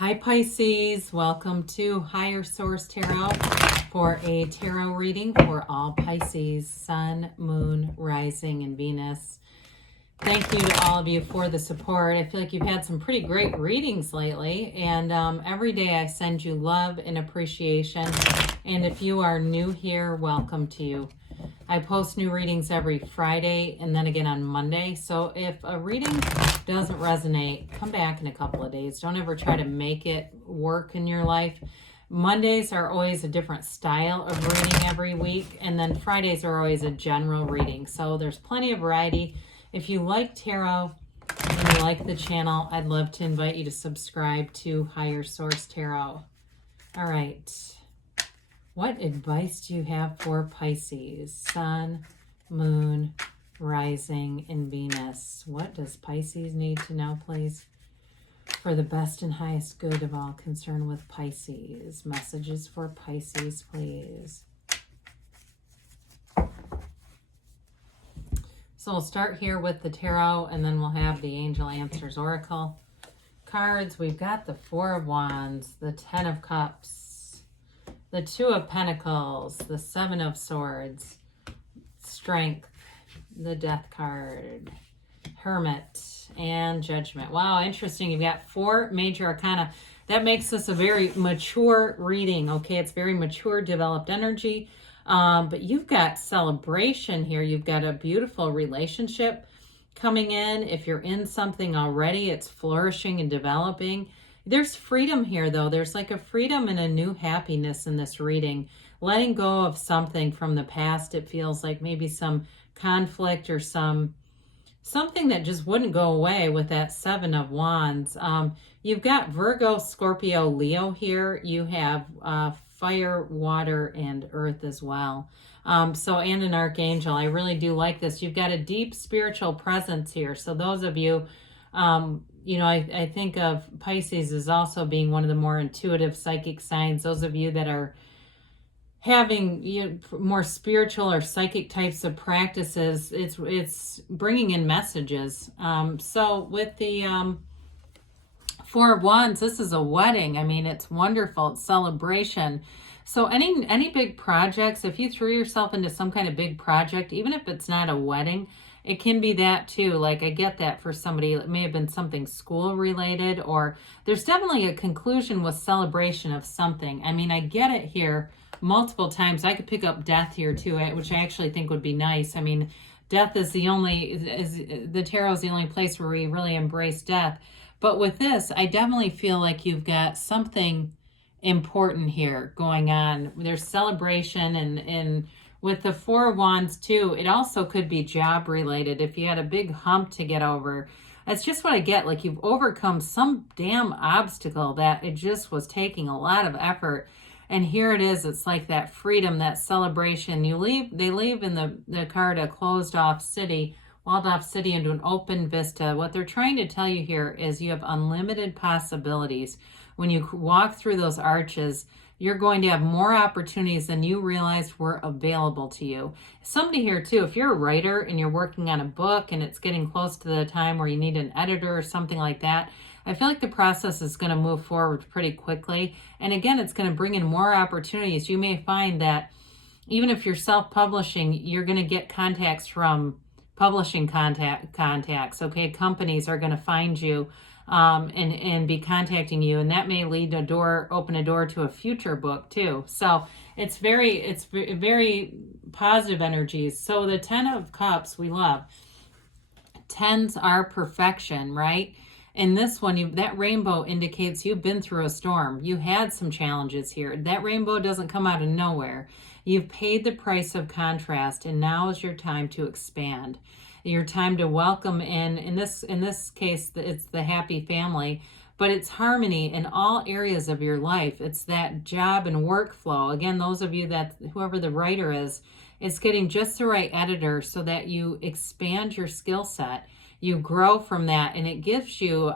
Hi Pisces, welcome to Higher Source Tarot for a tarot reading for all Pisces, Sun, Moon, Rising, and Venus. Thank you to all of you for the support. I feel like you've had some pretty great readings lately, and every day I send you love and appreciation. And if you are new here, welcome to you. I post new readings every Friday and then again on Monday. So if a reading doesn't resonate, come back in a couple of days. Don't ever try to make it work in your life. Mondays are always a different style of reading every week. And then Fridays are always a general reading. So there's plenty of variety. If you like tarot and you like the channel, I'd love to invite you to subscribe to Higher Source Tarot. All right. What advice do you have for Pisces? Sun, Moon, Rising, and Venus. What does Pisces need to know, please? For the best and highest good of all concerned with Pisces. Messages for Pisces, please. So we'll start here with the tarot, and then we'll have the Angel Answers Oracle cards. We've got the Four of Wands, the Ten of Cups, the Two of Pentacles, the Seven of Swords, Strength, the Death card, Hermit, and Judgment. Wow, interesting. You've got four major arcana. That makes this a very mature reading, okay? It's very mature, developed energy. But you've got celebration here. You've got a beautiful relationship coming in. If you're in something already, it's flourishing and developing. There's freedom here, though. There's like a freedom and a new happiness in this reading. Letting go of something from the past. It feels like maybe some conflict or something that just wouldn't go away with that Seven of Wands. You've got Virgo, Scorpio, Leo here. You have fire, water, and earth as well. And an archangel. I really do like this. You've got a deep spiritual presence here. So those of you, I think of Pisces as also being one of the more intuitive psychic signs. Those of you that are having more spiritual or psychic types of practices, it's bringing in messages. So with the Four of Wands, this is a wedding. I mean, it's wonderful. It's celebration. So any big projects, if you threw yourself into some kind of big project, even if it's not a wedding, it can be that too. Like, I get that for somebody. It may have been something school related, or there's definitely a conclusion with celebration of something. I mean, I get it here multiple times. I could pick up death here too, which I actually think would be nice. I mean, death is the tarot is the only place where we really embrace death. But with this, I definitely feel like you've got something important here going on. There's celebration, and with the Four of Wands too, it also could be job related. If you had a big hump to get over, that's just what I get. Like, you've overcome some damn obstacle that it just was taking a lot of effort. And here it is. It's like that freedom, that celebration. They leave in the card a closed off city, walled off city into an open vista. What they're trying to tell you here is you have unlimited possibilities. When you walk through those arches, you're going to have more opportunities than you realized were available to you. Somebody here too, if you're a writer and you're working on a book and it's getting close to the time where you need an editor or something like that, I feel like the process is going to move forward pretty quickly. And again, it's going to bring in more opportunities. You may find that even if you're self-publishing, you're going to get contacts from publishing contacts, okay? Companies are going to find you and be contacting you, and that may open a door to a future book too. So it's very positive energies. So the Ten of Cups, we love. Tens are perfection, right? In this one, that rainbow indicates you've been through a storm. You had some challenges here. That rainbow doesn't come out of nowhere. You've paid the price of contrast, and now is your time to expand. Your time to welcome in this case, it's the happy family, but it's harmony in all areas of your life. It's that job and workflow. Again, those of you that, whoever the writer is getting just the right editor so that you expand your skill set. You grow from that, and it gives you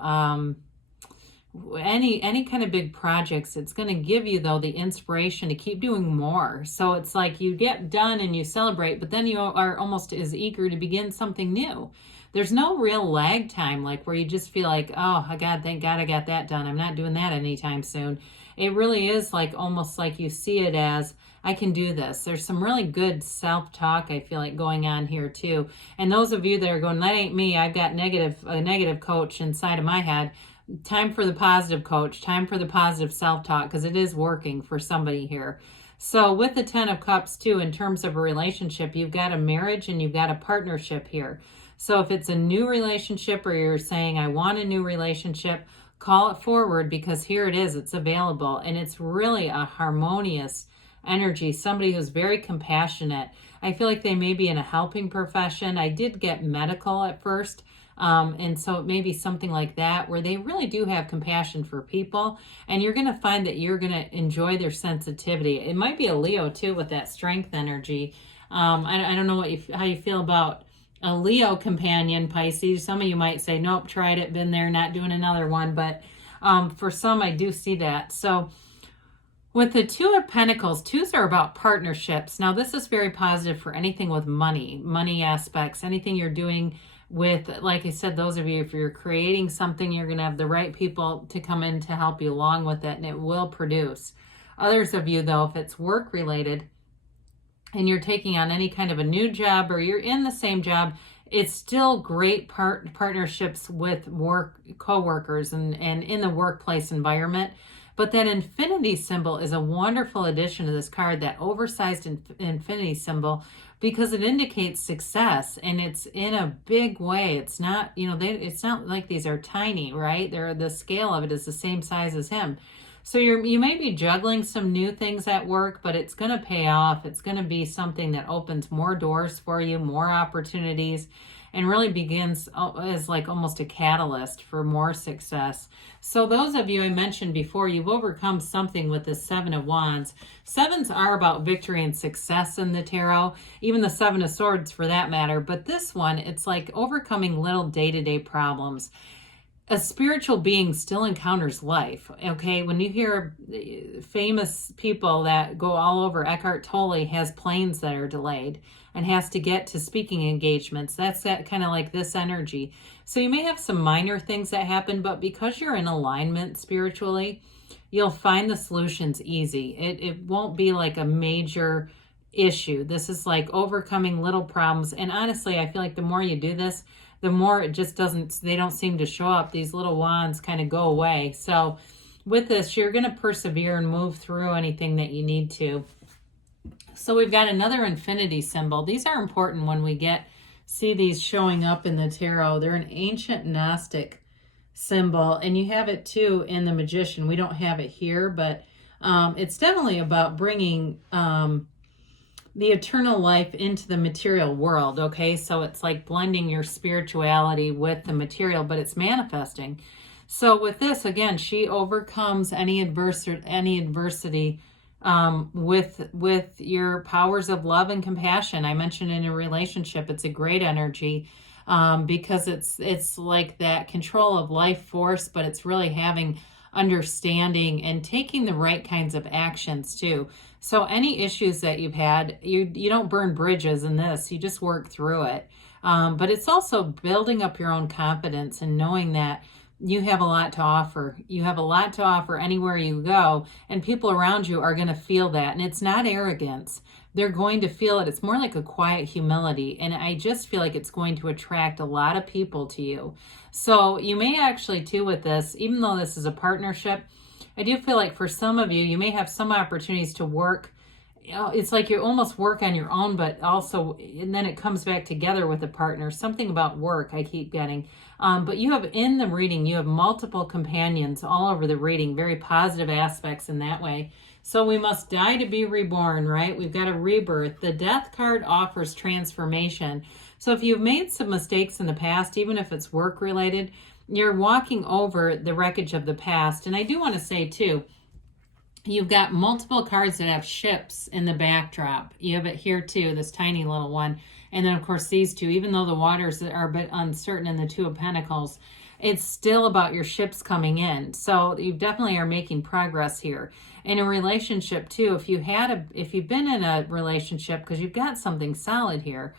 any kind of big projects. It's going to give you, though, the inspiration to keep doing more. So it's like you get done and you celebrate, but then you are almost as eager to begin something new. there's no real lag time, like where you just feel like, oh, thank God I got that done. I'm not doing that anytime soon. It really is like almost like you see it as, I can do this. There's some really good self-talk, I feel like, going on here too. And those of you that are going, that ain't me, I've got a negative coach inside of my head. Time for the positive coach, time for the positive self-talk, because it is working for somebody here. So with the 10 of Cups too, in terms of a relationship, you've got a marriage and you've got a partnership here. So if it's a new relationship, or you're saying, I want a new relationship, call it forward, because here it is, it's available, and it's really a harmonious energy. Somebody who's very compassionate. I feel like they may be in a helping profession. I did get medical at first. And so it may be something like that, where they really do have compassion for people, and you're going to find that you're going to enjoy their sensitivity. It might be a Leo too, with that strength energy. I don't know how you feel about a Leo companion, Pisces. Some of you might say, nope, tried it, been there, not doing another one. But for some, I do see that. So with the Two of Pentacles, twos are about partnerships. Now, this is very positive for anything with money aspects, anything you're doing with, like I said, those of you, if you're creating something, you're going to have the right people to come in to help you along with it, and it will produce. Others of you, though, if it's work related, and you're taking on any kind of a new job, or you're in the same job, it's still great partnerships with co-workers and in the workplace environment. But that infinity symbol is a wonderful addition to this card, that oversized infinity symbol, because it indicates success, and it's in a big way. It's not, it's not like these are tiny, right? The scale of it is the same size as him. So you may be juggling some new things at work, but it's going to pay off. It's going to be something that opens more doors for you, more opportunities, and really begins as like almost a catalyst for more success. So those of you I mentioned before, you've overcome something with the Seven of Wands. Sevens are about victory and success in the tarot, even the Seven of Swords for that matter. But this one, it's like overcoming little day-to-day problems. A spiritual being still encounters life, okay? When you hear famous people that go all over, Eckhart Tolle has planes that are delayed and has to get to speaking engagements. That's that kind of like this energy. So you may have some minor things that happen, but because you're in alignment spiritually, you'll find the solutions easy. It won't be like a major issue. This is like overcoming little problems. And honestly, I feel like the more you do this, the more it just they don't seem to show up. These little wands kind of go away. So with this, you're going to persevere and move through anything that you need to. So we've got another infinity symbol. These are important when we see these showing up in the tarot. They're an ancient Gnostic symbol, and you have it too in the Magician. We don't have it here, but it's definitely about bringing the eternal life into the material world, okay? So it's like blending your spirituality with the material, but it's manifesting. So with this, again, she overcomes any adversity with your powers of love and compassion. I mentioned in a relationship, it's a great energy because it's like that control of life force, but it's really having understanding and taking the right kinds of actions too. So any issues that you've had, you don't burn bridges in this, you just work through it. But it's also building up your own confidence and knowing that you have a lot to offer. You have a lot to offer anywhere you go, and people around you are going to feel that. And it's not arrogance. They're going to feel it. It's more like a quiet humility. And I just feel like it's going to attract a lot of people to you. So you may actually too with this, even though this is a partnership, I do feel like for some of you, you may have some opportunities to work. It's like you almost work on your own, but also, and then it comes back together with a partner. Something about work I keep getting. But you have in the reading, you have multiple companions all over the reading, very positive aspects in that way. So we must die to be reborn, right? We've got a rebirth. The Death card offers transformation. So if you've made some mistakes in the past, even if it's work related, you're walking over the wreckage of the past. And I do want to say too, you've got multiple cards that have ships in the backdrop. You have it here too, this tiny little one. And then of course these two, even though the waters are a bit uncertain in the Two of Pentacles, it's still about your ships coming in. So you definitely are making progress here. In a relationship too, if you've been in a relationship, because you've got something solid here,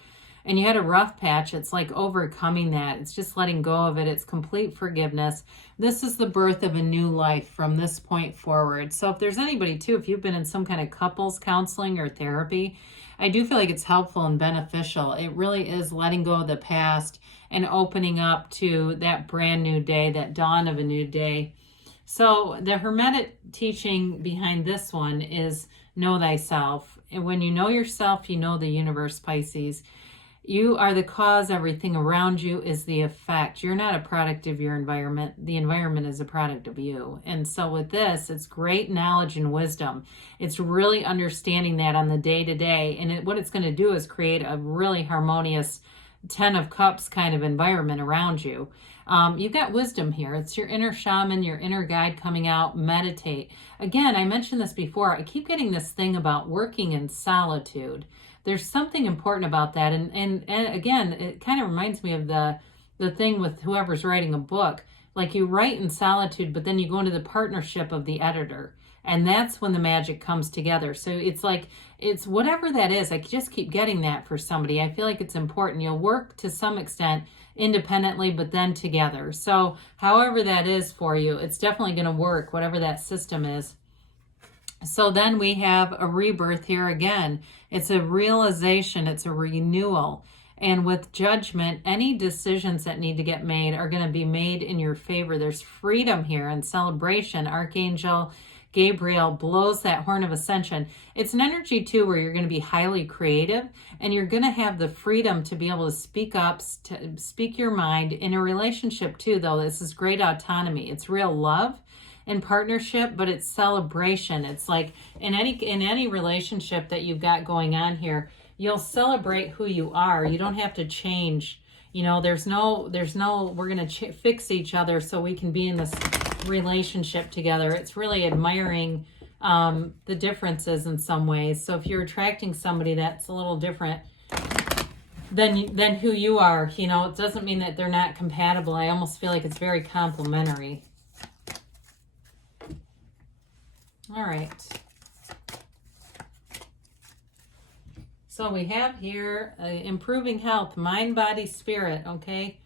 and you had a rough patch, it's like overcoming that. It's just letting go of it. It's complete forgiveness. This is the birth of a new life from this point forward. So if there's anybody too, if you've been in some kind of couples counseling or therapy, I do feel like it's helpful and beneficial. It really is letting go of the past and opening up to that brand new day, that dawn of a new day. So the Hermetic teaching behind this one is know thyself. And when you know yourself, you know the universe, Pisces. You are the cause. Everything around you is the effect. You're not a product of your environment. The environment is a product of you. And so with this, it's great knowledge and wisdom. It's really understanding that on the day-to-day. And what it's going to do is create a really harmonious 10 of Cups kind of environment around you. You've got wisdom here. It's your inner shaman, your inner guide coming out. Meditate. Again, I mentioned this before. I keep getting this thing about working in solitude. There's something important about that. And again, it kind of reminds me of the thing with whoever's writing a book. Like you write in solitude, but then you go into the partnership of the editor. And that's when the magic comes together. So it's like, it's whatever that is. I just keep getting that for somebody. I feel like it's important. You'll work to some extent independently, but then together. So however that is for you, it's definitely going to work, whatever that system is. So then we have a rebirth here again. It's a realization. It's a renewal. And with judgment, any decisions that need to get made are going to be made in your favor. There's freedom here and celebration. Archangel Gabriel blows that horn of ascension. It's an energy too where you're going to be highly creative and you're going to have the freedom to be able to speak up, to speak your mind. In a relationship too, though, this is great autonomy. It's real love and partnership, but it's celebration. It's like in any relationship that you've got going on here, you'll celebrate who you are. You don't have to change. You know, there's no we're going to fix each other so we can be in this relationship together. It's really admiring the differences in some ways. So if you're attracting somebody that's a little different than who you are, you know, it doesn't mean that they're not compatible. I almost feel like it's very complementary. All right. So we have here improving health, mind, body, spirit, okay?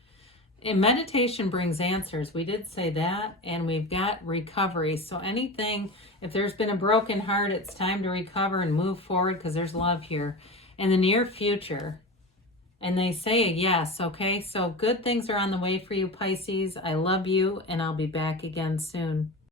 And meditation brings answers. We did say that. And we've got recovery. So anything, if there's been a broken heart, it's time to recover and move forward because there's love here. In the near future. And they say yes, okay? So good things are on the way for you, Pisces. I love you, and I'll be back again soon.